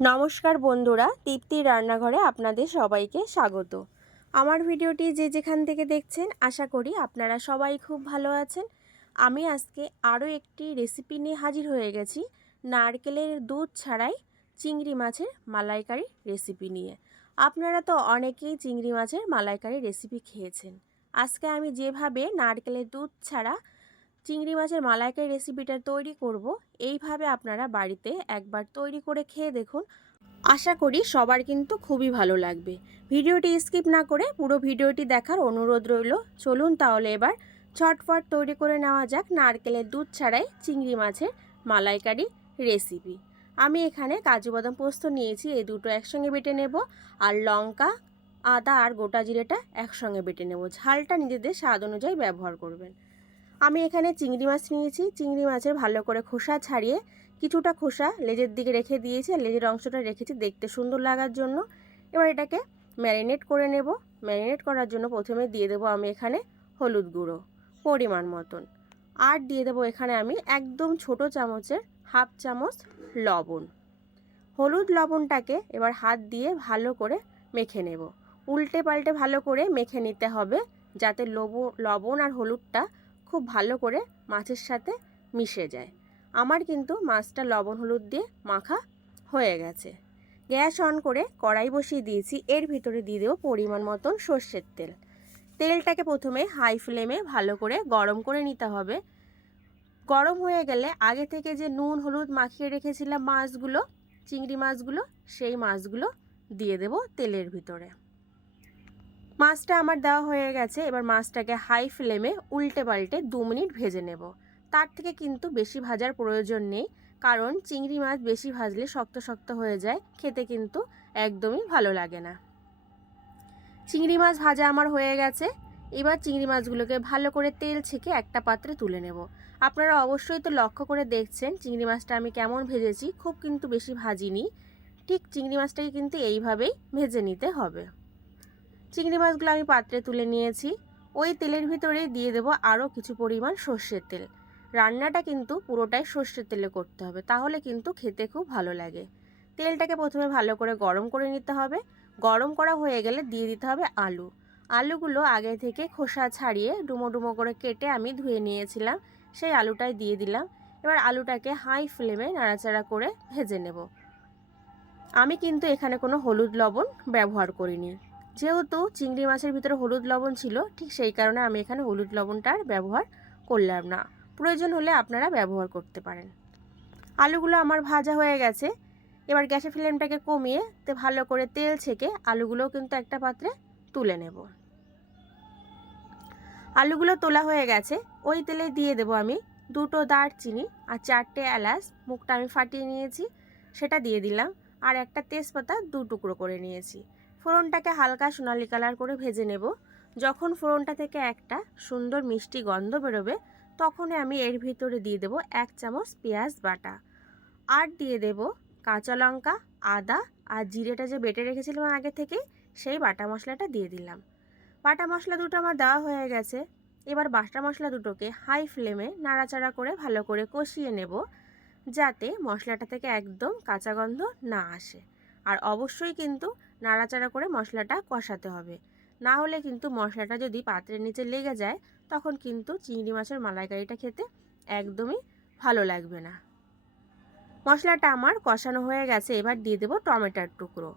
নমস্কার বন্ধুরা, তৃপ্তির রান্নাঘরে আপনাদের সবাইকে স্বাগত। আমার ভিডিওটি যে যেখান থেকে দেখছেন আশা করি আপনারা সবাই খুব ভালো আছেন। আমি আজকে আরও একটি রেসিপি নিয়ে হাজির হয়ে গেছি, নারকেলের দুধ ছাড়াই চিংড়ি মাছের মালাইকারি রেসিপি নিয়ে। আপনারা তো অনেকেই চিংড়ি মাছের মালাইকারি রেসিপি খেয়েছেন। আজকে আমি যেভাবে নারকেলের দুধ ছাড়া চিংড়ি মাছের মালাইকারি রেসিপিটা তৈরি করব, এইভাবে আপনারা বাড়িতে একবার তৈরি করে খেয়ে দেখুন। আশা করি সবার কিন্তু খুবই ভালো লাগবে। ভিডিওটি স্কিপ না করে পুরো ভিডিওটি দেখার অনুরোধ রইল। চলুন তাহলে এবার ঝটফট তৈরি করে নেওয়া যাক নারকেলের দুধ ছাড়াই চিংড়ি মাছের মালাইকারি রেসিপি। আমি এখানে কাজু বাদাম পোস্ত নিয়েছি, এই দুটো একসঙ্গে বেটে নেব। আর লঙ্কা, আদা আর গোটা জিরেটা একসঙ্গে বেটে নেব। ঝালটা নিজেদের স্বাদ অনুযায়ী ব্যবহার করবেন। আমি এখানে চিংড়ি মাছ নিয়েছি। চিংড়ি মাছের ভালো করে খোসা ছাড়িয়ে কিছুটা খোসা লেজের দিকে রেখে দিয়েছি, আর লেজের অংশটা রেখেছি দেখতে সুন্দর লাগার জন্য। এবার এটাকে ম্যারিনেট করে নেব। ম্যারিনেট করার জন্য প্রথমে দিয়ে দেবো আমি এখানে হলুদ গুঁড়ো পরিমাণ মতন, আর দিয়ে দেবো এখানে আমি একদম ছোট চামচের হাফ চামচ লবণ। হলুদ লবণটাকে এবার হাত দিয়ে ভালো করে মেখে নেব। উল্টে পাল্টে ভালো করে মেখে নিতে হবে, যাতে লবণ আর হলুদটা খুব ভালো করে মাছের সাথে মিশে যায়। আমার কিন্তু মাছটা লবণ হলুদ দিয়ে মাখা হয়ে গেছে। গ্যাস অন করে কড়াই বসিয়ে দিয়েছি। এর ভিতরে দিয়ে দেবো পরিমাণ মতন সর্ষের তেল। তেলটাকে প্রথমে হাই ফ্লেমে ভালো করে গরম করে নিতে হবে। গরম হয়ে গেলে আগে থেকে যে নুন হলুদ মাখিয়ে রেখেছিলাম মাছগুলো, চিংড়ি মাছগুলো, সেই মাছগুলো দিয়ে দেব তেলের ভিতরে। মাছটা আমার দেওয়া হয়ে গেছে। এবার মাছটাকে হাই ফ্লেমে উল্টে পাল্টে 2 মিনিট ভেজে নেব। তার থেকে কিন্তু বেশি ভাজার প্রয়োজন নেই, কারণ চিংড়ি মাছ বেশি ভাজলে শক্ত শক্ত হয়ে যায়, খেতে কিন্তু একদমই ভালো লাগে না। চিংড়ি মাছ ভাজা আমার হয়ে গেছে। এবার চিংড়ি মাছগুলোকে ভালো করে তেল ছেঁকে একটা পাত্রে তুলে নেব। আপনারা অবশ্যই তো লক্ষ্য করে দেখছেন চিংড়ি মাছটা আমি কেমন ভেজেছি, খুব কিন্তু বেশি ভাজিনি। ঠিক চিংড়ি মাছটাকে কিন্তু এইভাবেই ভেজে নিতে হবে। চিংড়ি মাছগুলো আমি পাত্রে তুলে নিয়েছি। ওই তেলের ভিতরেই দিয়ে দেব আরও কিছু পরিমাণ সর্ষের তেল। রান্নাটা কিন্তু পুরোটাই সর্ষের তেলে করতে হবে, তাহলে কিন্তু খেতে খুব ভালো লাগে। তেলটাকে প্রথমে ভালো করে গরম করে নিতে হবে। গরম করা হয়ে গেলে দিয়ে দিতে হবে আলু। আলুগুলো আগে থেকে খোসা ছাড়িয়ে ডুমো ডুমো করে কেটে আমি ধুয়ে নিয়েছিলাম, সেই আলুটাই দিয়ে দিলাম। এবার আলুটাকে হাই ফ্লেমে নাড়াচাড়া করে ভেজে নেব। আমি কিন্তু এখানে কোনো হলুদ লবণ ব্যবহার করিনি, যেহেতু চিংড়ি মাছের ভিতরে হলুদ লবণ ছিল, ঠিক সেই কারণে আমি এখানে হলুদ লবণটার ব্যবহার করলাম না। প্রয়োজন হলে আপনারা ব্যবহার করতে পারেন। আলুগুলো আমার ভাজা হয়ে গেছে। এবার গ্যাসের ফ্লেমটাকে কমিয়ে ভালো করে তেল ছেঁকে আলুগুলোও কিন্তু একটা পাত্রে তুলে নেব। আলুগুলো তোলা হয়ে গেছে। ওই তেলে দিয়ে দেব আমি 2টো দারচিনি আর 4টে এলাচ, মুখটা আমি ফাটিয়ে নিয়েছি, সেটা দিয়ে দিলাম। আর একটা তেজপাতা 2 টুকরো করে নিয়েছি। ফোড়নটাকে হালকা সোনালি কালার করে ভেজে নেব। যখন ফোড়নটা থেকে একটা সুন্দর মিষ্টি গন্ধ বেরোবে, তখনই আমি এর ভিতরে দিয়ে দেব 1 চামচ পেঁয়াজ বাটা, আর দিয়ে দেব কাঁচা লঙ্কা, আদা আর জিরেটা যে বেটে রেখেছিলাম আগে থেকে, সেই বাটা মশলাটা দিয়ে দিলাম। বাটা মশলা দুটো আমার দেওয়া হয়ে গেছে। এবার বাটা মশলা দুটোকে হাই ফ্লেমে নাড়াচাড়া করে ভালো করে কষিয়ে নেব, যাতে মশলাটা থেকে একদম কাঁচা গন্ধ না আসে। আর অবশ্যই কিন্তু নাড়াচাড়া করে মশলাটা কষাতে হবে, না হলে কিন্তু মশলাটা যদি পাত্রের নিচে লেগে যায়, তখন কিন্তু চিংড়ি মাছের মালাইকারিটা খেতে একদমই ভালো লাগবে না। মশলাটা আমার কষানো হয়ে গেছে। এবার দিয়ে দেব টমেটোর টুকরো।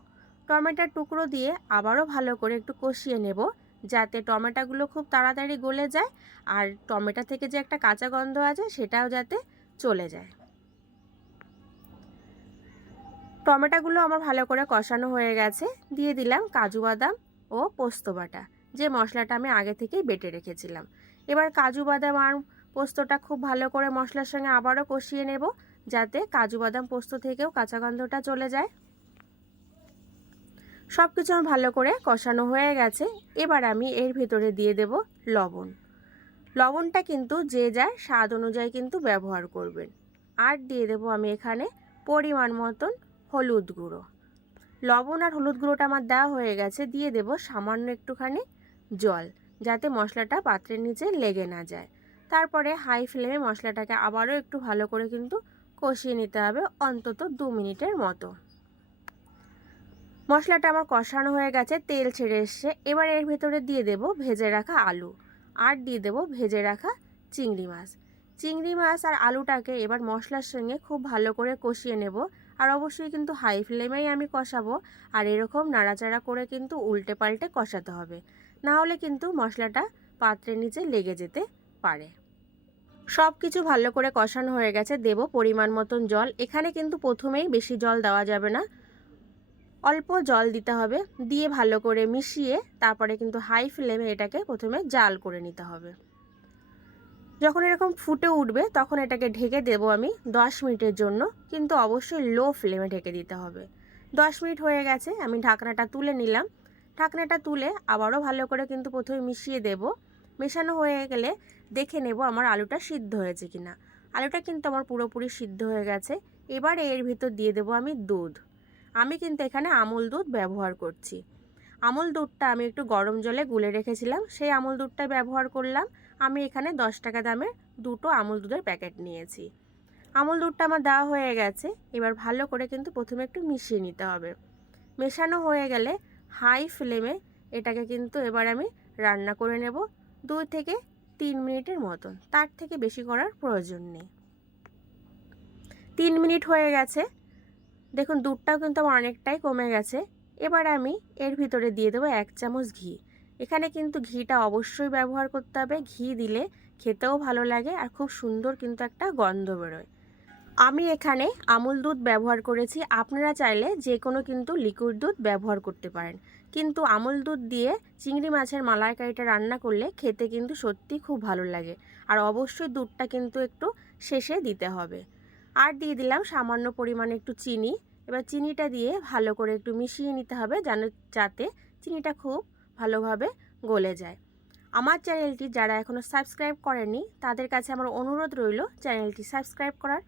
টমেটোর টুকরো দিয়ে আবারও ভালো করে একটু কষিয়ে নেব, যাতে টমেটোগুলো খুব তাড়াতাড়ি গলে যায়, আর টমেটো থেকে যে একটা কাঁচা গন্ধ আছে সেটাও যাতে চলে যায়। টমেটোগুলো আমার ভালো করে কষানো হয়ে গেছে। দিয়ে দিলাম কাজু বাদাম ও পোস্ত বাটা, যে মশলাটা আমি আগে থেকেই বেটে রেখেছিলাম। এবার কাজু বাদাম আর পোস্তটা খুব ভালো করে মশলার সঙ্গে আবারও কষিয়ে নেব, যাতে কাজু বাদাম পোস্ত থেকেও কাঁচা গন্ধটা চলে যায়। সব কিছু আমার ভালো করে কষানো হয়ে গেছে। এবার আমি এর ভিতরে দিয়ে দেব লবণ। লবণটা কিন্তু যে যার স্বাদ অনুযায়ী কিন্তু ব্যবহার করবেন। আর দিয়ে দেব আমি এখানে পরিমাণ মতন হলুদ গুঁড়ো। লবণ আর হলুদ গুঁড়োটা আমার দেওয়া হয়ে গেছে। দিয়ে দেব সামান্য একটুখানি জল, যাতে মশলাটা পাত্রের নিচে লেগে না যায়। তারপরে হাই ফ্লেমে মশলাটাকে আবারও একটু ভালো করে কিন্তু কষিয়ে নিতে হবে, অন্তত 2 মিনিটের মতো। মশলাটা আমার কষানো হয়ে গেছে, তেল ছেড়ে এসছে। এবার এর ভেতরে দিয়ে দেব ভেজে রাখা আলু, আর দিয়ে দেব ভেজে রাখা চিংড়ি মাছ। চিংড়ি মাছ আর আলুটাকে এবার মশলার সঙ্গে খুব ভালো করে কষিয়ে নেব। আর অবশ্যই কিন্তু হাই ফ্লেমেই আমি কষাবো, আর এরকম নাড়াচাড়া করে কিন্তু উল্টে পাল্টে কষাতে হবে, না হলে কিন্তু মশলাটা পাত্রের নিচে লেগে যেতে পারে। সব কিছু ভালো করে কষানো হয়ে গেছে, দেব পরিমাণ মতন জল। এখানে কিন্তু প্রথমেই বেশি জল দেওয়া যাবে না, অল্প জল দিতে হবে। দিয়ে ভালো করে মিশিয়ে তারপরে কিন্তু হাই ফ্লেমে এটাকে প্রথমে জাল করে নিতে হবে। যখন এরকম ফুটে উঠবে তখন এটাকে ঢেকে দেব আমি 10 মিনিটের জন্য, কিন্তু অবশ্যই লো ফ্লেমে ঢেকে দিতে হবে। 10 মিনিট হয়ে গেছে, আমি ঢাকনাটা তুলে নিলাম। ঢাকনাটা তুলে আবারও ভালো করে কিন্তু প্রথমে মিশিয়ে দেব। মেশানো হয়ে গেলে দেখে নেব আমার আলুটা সিদ্ধ হয়েছে কিনা। আলুটা কিন্তু আমার পুরোপুরি সিদ্ধ হয়ে গেছে। এবার এর ভিতর দিয়ে দেব আমি দুধ। আমি কিন্তু এখানে আমুল দুধ ব্যবহার করছি। আমুল দুধটা আমি একটু গরম জলে গুলে রেখেছিলাম, সেই আমুল দুধটা ব্যবহার করলাম। আমি এখানে 10 টাকা দামের দুটো আমুল দুধের প্যাকেট নিয়েছি। আমুল দুধটা আমার দেওয়া হয়ে গেছে। এবার ভালো করে কিন্তু প্রথমে একটু মিশিয়ে নিতে হবে। মেশানো হয়ে গেলে হাই ফ্লেমে এটাকে কিন্তু এবার আমি রান্না করে নেব 2 থেকে 3 মিনিটের মতন, তার থেকে বেশি করার প্রয়োজন নেই। 3 মিনিট হয়ে গেছে, দেখুন দুধটাও কিন্তু আমার অনেকটাই কমে গেছে। এবার আমি এর ভিতরে দিয়ে দেবো 1 চামচ ঘি। এখানে কিন্তু ঘিটা অবশ্যই ব্যবহার করতে হবে, ঘি দিলে খেতেও ভালো লাগে আর খুব সুন্দর কিন্তু একটা গন্ধ বেরোয়। আমি এখানে আমুল দুধ ব্যবহার করেছি, আপনারা চাইলে যে কোনো কিন্তু লিকুইড দুধ ব্যবহার করতে পারেন, কিন্তু আমুল দুধ দিয়ে চিংড়ি মাছের মালাইকারিটা রান্না করলে খেতে কিন্তু সত্যি খুব ভালো লাগে। আর অবশ্যই দুধটা কিন্তু একটু শেষে দিতে হবে। আর দিয়ে দিলাম সামান্য পরিমাণে একটু চিনি। এবার চিনিটা দিয়ে ভালো করে একটু মিশিয়ে নিতে হবে, যাতে চিনিটা খুব ভালোভাবে গলে যায়। আমার চ্যানেলটি যারা এখনও সাবস্ক্রাইব করেনি তাদের কাছে আমার অনুরোধ রইল চ্যানেলটি সাবস্ক্রাইব করার।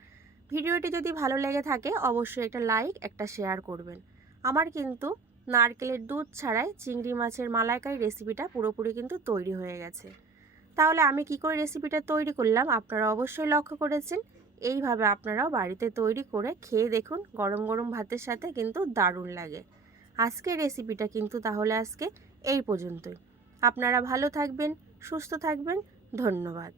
ভিডিওটি যদি ভালো লেগে থাকে অবশ্যই একটা লাইক, একটা শেয়ার করবেন। আমার কিন্তু নারকেলের দুধ ছাড়াই চিংড়ি মাছের মালাইকারি রেসিপিটা পুরোপুরি কিন্তু তৈরি হয়ে গেছে। তাহলে আমি কি করে রেসিপিটা তৈরি করলাম আপনারা অবশ্যই লক্ষ্য করেছেন। এইভাবে আপনারাও বাড়িতে তৈরি করে খেয়ে দেখুন, গরম গরম ভাতের সাথে কিন্তু দারুণ লাগে। আজকের রেসিপিটা কিন্তু তাহলে আজকে এই পর্যন্তই। আপনারা ভালো থাকবেন, সুস্থ থাকবেন। ধন্যবাদ।